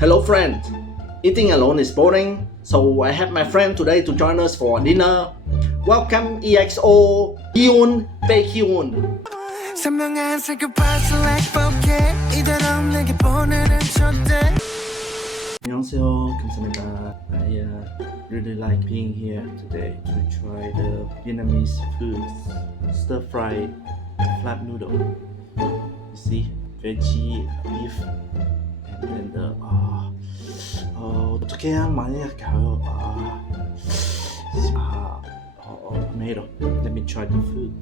Hello friend! Eating alone is boring, so I have my friend today to join us for dinner. Welcome EXO Byun Baekhyun. 선명한 psychopaths like bouquet 이대로 내게 보내는 쳤대. 안녕하세요, 감사합니다. I really like being here today to try the Vietnamese food, Stir Fried Flat Noodle. You see, veggie, beef, and then 어떻게 하면 많이 할까요? tomato. Let me try the food.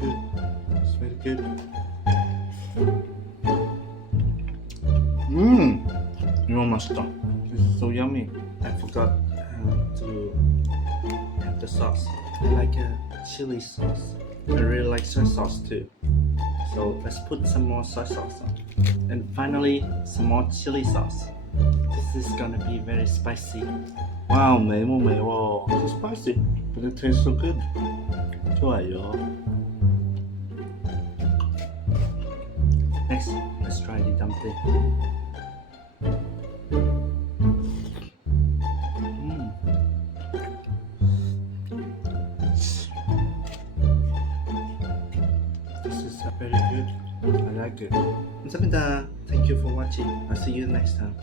Good. It's very good. 이거 맛있다. This is so yummy. I forgot to have the sauce. I like a chili sauce. I really like soy sauce too. So let's put some more soy sauce on. And finally, some more chili sauce. This is gonna be very spicy. Wow, 매워. So spicy, but it tastes so good. 좋아요. Next, let's try the dumpling. This is very good. I like it. 감사합니다. Thank you for watching. I'll see you next time.